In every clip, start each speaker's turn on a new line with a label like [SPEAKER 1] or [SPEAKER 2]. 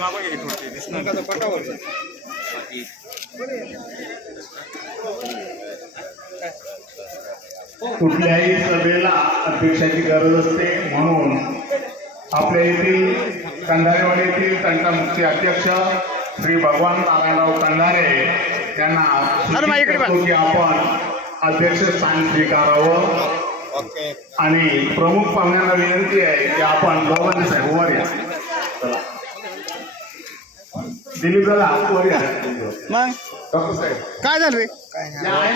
[SPEAKER 1] घे दिसणार
[SPEAKER 2] कुठल्याही सभेला अध्यक्षाची गरज असते म्हणून आपल्या येथील कंधारेवाडी येथील तंटामुक्ती अध्यक्ष श्री भगवान नारायणराव कंधारे यांना की आपण अध्यक्ष स्थान स्वीकारावं. आणि प्रमुख पाहुण्यांना विनंती आहे की आपण दोघांनी साहेब वर या चला. दिलीप दादा वर या
[SPEAKER 3] मग
[SPEAKER 2] डॉक्टर साहेब
[SPEAKER 3] काय झालं रे
[SPEAKER 2] या आहे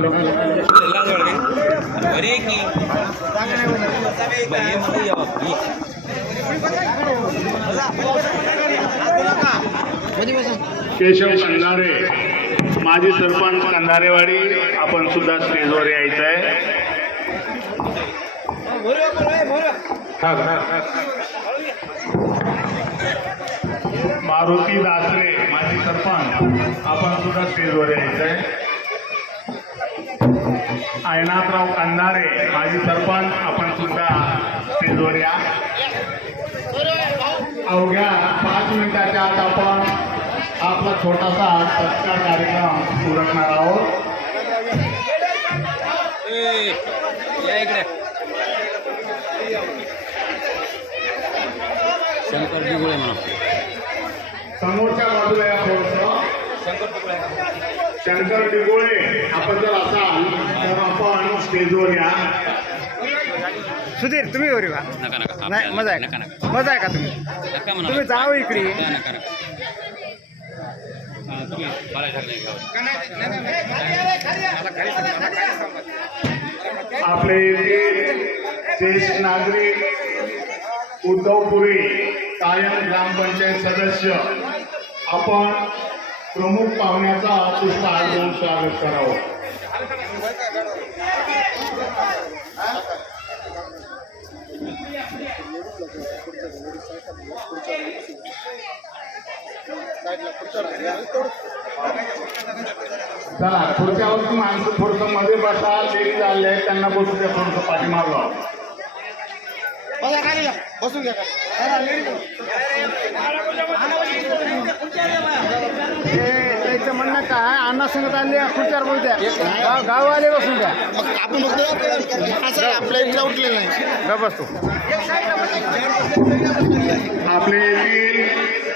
[SPEAKER 2] ना केशव कंधारे माजी सरपंच कंधारेवाडी आपण सुद्धा स्टेजवर यायचं आहे. मारुती दासरे माजी सरपंच आपण सुद्धा स्टेजवर यायचं आहे. आयनाथराव कंधारे माजी सरपंच आपण सुद्धा स्टेजवर या अवघ्या पाच मिनिटाच्या आत आपण आपला छोटासा सत्कार कार्यक्रम उरकणार आहोत.
[SPEAKER 1] शंकर बिगुळे म्हणा.
[SPEAKER 2] समोरच्या बाजूला या थोडस शंकर डिगोळे आपण जर असाल तर आपण स्टेजवर या.
[SPEAKER 3] सुधीर तुम्ही वरी का
[SPEAKER 1] नका नका.
[SPEAKER 3] नाही मजा आहे
[SPEAKER 1] नका
[SPEAKER 3] का?
[SPEAKER 1] नका
[SPEAKER 3] मजा आहे का तुम्ही?
[SPEAKER 1] नका म्हणा
[SPEAKER 3] तुम्ही जाओ इकडे.
[SPEAKER 1] नका नका नका. हा, तुम्ही बोलायचं नाही का?
[SPEAKER 2] आपले ज्येष्ठ नागरिक उद्धवपुरी कायम ग्रामपंचायत सदस्य. आपण प्रमुख पाहुण्याचा देऊन स्वागत करावं. चला खुर्च्यावरती माणसं थोडंसं मध्ये बसा लेडीज आले आहेत त्यांना बसू द्या थोडंसं पाठीमागं
[SPEAKER 3] बसून घ्या त्याचं म्हणणं काय अण्णा संगत आले खुर्च्यावर बोलत्या गाव गाववाले बसून द्या.
[SPEAKER 4] आपण असं आपल्या इथला उठलेलं नाही
[SPEAKER 3] गा बसतो.
[SPEAKER 2] आपले येथील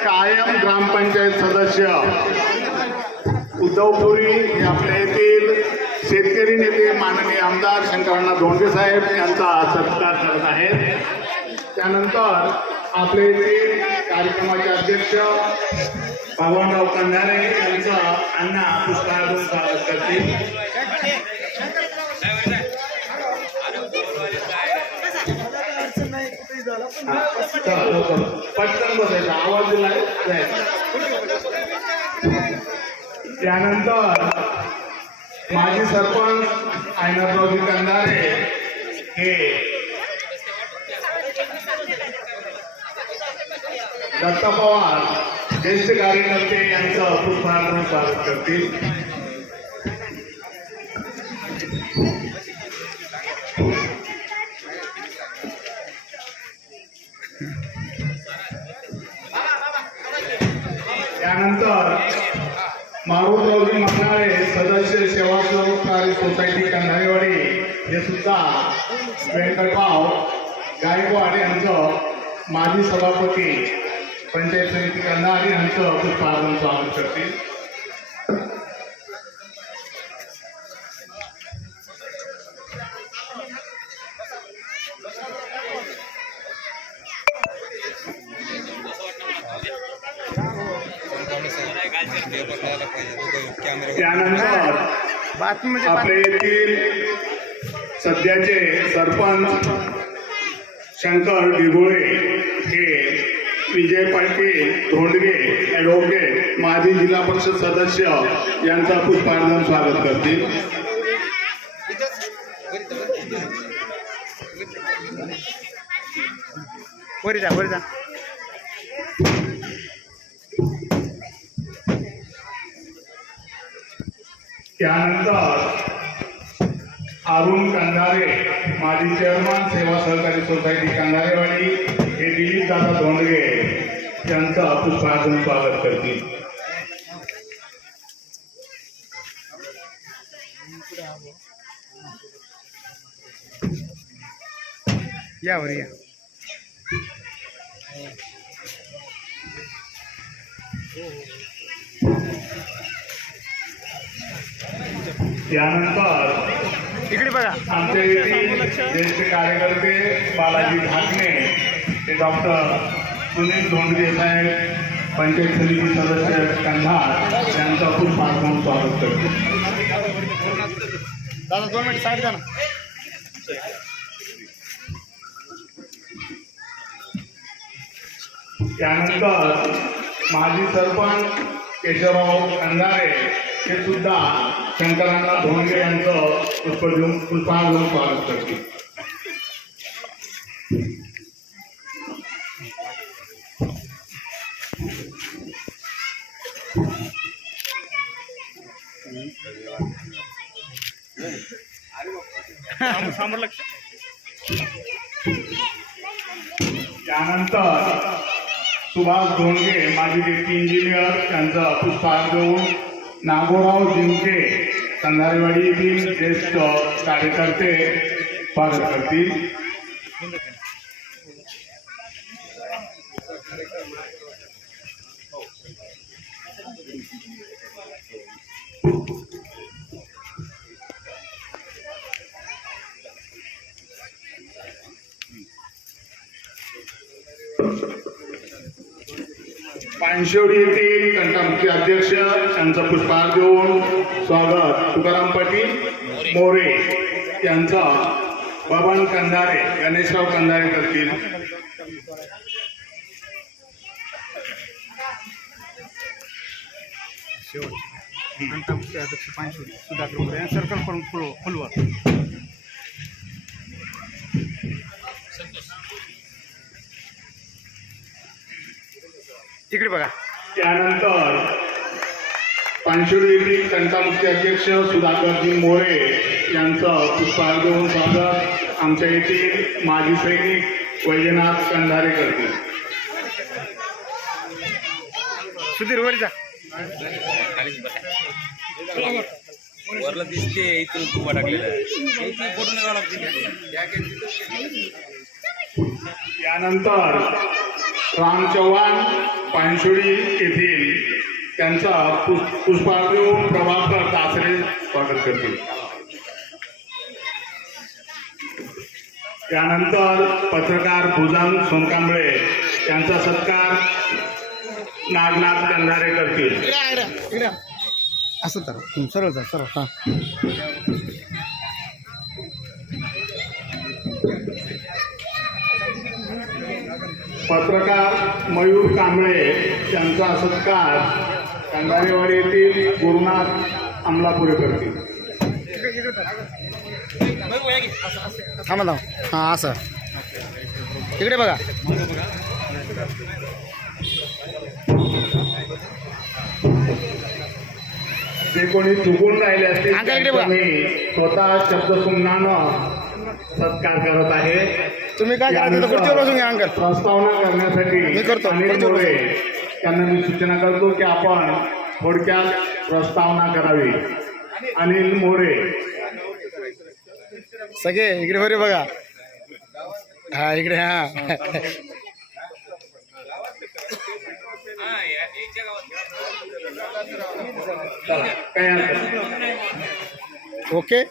[SPEAKER 2] कायम ग्रामपंचायत सदस्य उद्धवपुरी हे आपल्या येथील शेतकरी नेते माननीय आमदार शंकरण्णा धोंडे साहेब यांचा सत्कार करत आहेत. त्यानंतर आपले येथील कार्यक्रमाचे अध्यक्ष भगवानराव कंधारे यांचा अण्णा पुष्पहार स्वागत करतील पटकन बसायचा. आवाज दिलाय त्यानंतर माजी सरपंच आयनाथरावजी कंधारे हे दत्ता पवार ज्येष्ठ कार्यकर्ते यांचं पुष्पहार स्वागत करतील. त्यानंतर मारुतरावजी मकनाळे सदस्य सेवा सहकारी सोसायटी कंधारेवाडी हे सुद्धा व्यंकटराव गायकवाड यांचं माजी सभापती पंचायत समिती कंधार यांचं पुष्पहारून स्वागत करतील. त्यानंतर
[SPEAKER 3] बातमी म्हणजे
[SPEAKER 2] आपले येथील सध्याचे सरपंच शंकर डिगोळे हे विजय पाटील धोंडगे ॲडव्होकेट माजी जिल्हा परिषद सदस्य यांचा पुष्पार्जन स्वागत करतील त्यानंतर अरुण कंधारे माजी चेअरमन सेवा सहकारी सोसायटी कंधारेवाडी हे दिलीप दादा धोंडगे यांचं पुष्पार्पण स्वागत करतील
[SPEAKER 3] या
[SPEAKER 2] त्यानंतर
[SPEAKER 3] इकडे बघा
[SPEAKER 2] येथील ज्येष्ठ कार्यकर्ते बालाजी ढाकणे ते डॉक्टर सुनील धोंडगे साहेब पंचायत समिती सदस्य कंधार यांचं पुष्पार्पण स्वागत करतील
[SPEAKER 3] दादा दोन मिनिट साईड द्या ना.
[SPEAKER 2] त्यानंतर माजी सरपंच केशवराव कंधारे हे सुद्धा शंकरांना धोंडगे यांचं पुष्प देऊन पुष्पहार देऊन स्वागत करतील. त्यानंतर सुभाष धोंडगे माजी डेप्टी इंजिनियर त्यांचं पुष्पहार देऊन नागोराव जिंके कंधारेवाडी येथील ज्येष्ठ कार्यकर्ते स्वागत करतील. पानशेवडी येथील कंटामुखी अध्यक्ष यांचा पुष्पहार देऊन स्वागत. तुकाराम पाटील मोरे यांचा बाबान कंधारे गणेशराव कंधारे करतील.
[SPEAKER 3] शेवट. अध्यक्ष पाणी सुधाकर मोरे सर्कल करून फुलवर. इकडे बघा.
[SPEAKER 2] त्यानंतर पानशेवडी येथील कंटामुक्ती अध्यक्ष सुधाकरजी मोरे यांचं पुष्पहार देऊन स्वागत. आमच्या येथील माजी सैनिक वैजनाथ कंधारे करतील.
[SPEAKER 3] सुधीर वर जा.
[SPEAKER 1] वरला दिसते इथून तुबा टाकलेला आहे.
[SPEAKER 2] राम चव्हाण पानशोडी येथील त्यांचा पुष्- प्रभाकर दासरे स्वागत करतील. त्यानंतर पत्रकार भुजंग सोनकांबळे यांचा सत्कार नागनाथ कंधारे करतील.
[SPEAKER 3] असं तर सरळ सरळ. हां.
[SPEAKER 2] पत्रकार मयूर कांबळे यांचा सत्कार कंधारेवाडी येथील गुरुनाथ अमलापुरे करतील.
[SPEAKER 3] थांबा थांबा. हां असं इकडे बघा.
[SPEAKER 2] जे कोणी चुकून राहिले असतील स्वतः शब्दसुमनानं सत्कार करत आहे.
[SPEAKER 3] तुम्ही काय करा तिथं खुर्चीवर बसून घ्या अंकल.
[SPEAKER 2] प्रस्तावना करण्यासाठी
[SPEAKER 3] मी करतो.
[SPEAKER 2] अनिल
[SPEAKER 3] खुर्चीवर
[SPEAKER 2] मोरे त्यांना मी सूचना करतो की आपण थोडक्यात प्रस्तावना करावी. अनिल मोरे.
[SPEAKER 3] सगळे इकडे बरे बघा. हा इकडे हा.
[SPEAKER 2] चला काही हरकत नाही.
[SPEAKER 3] ओके.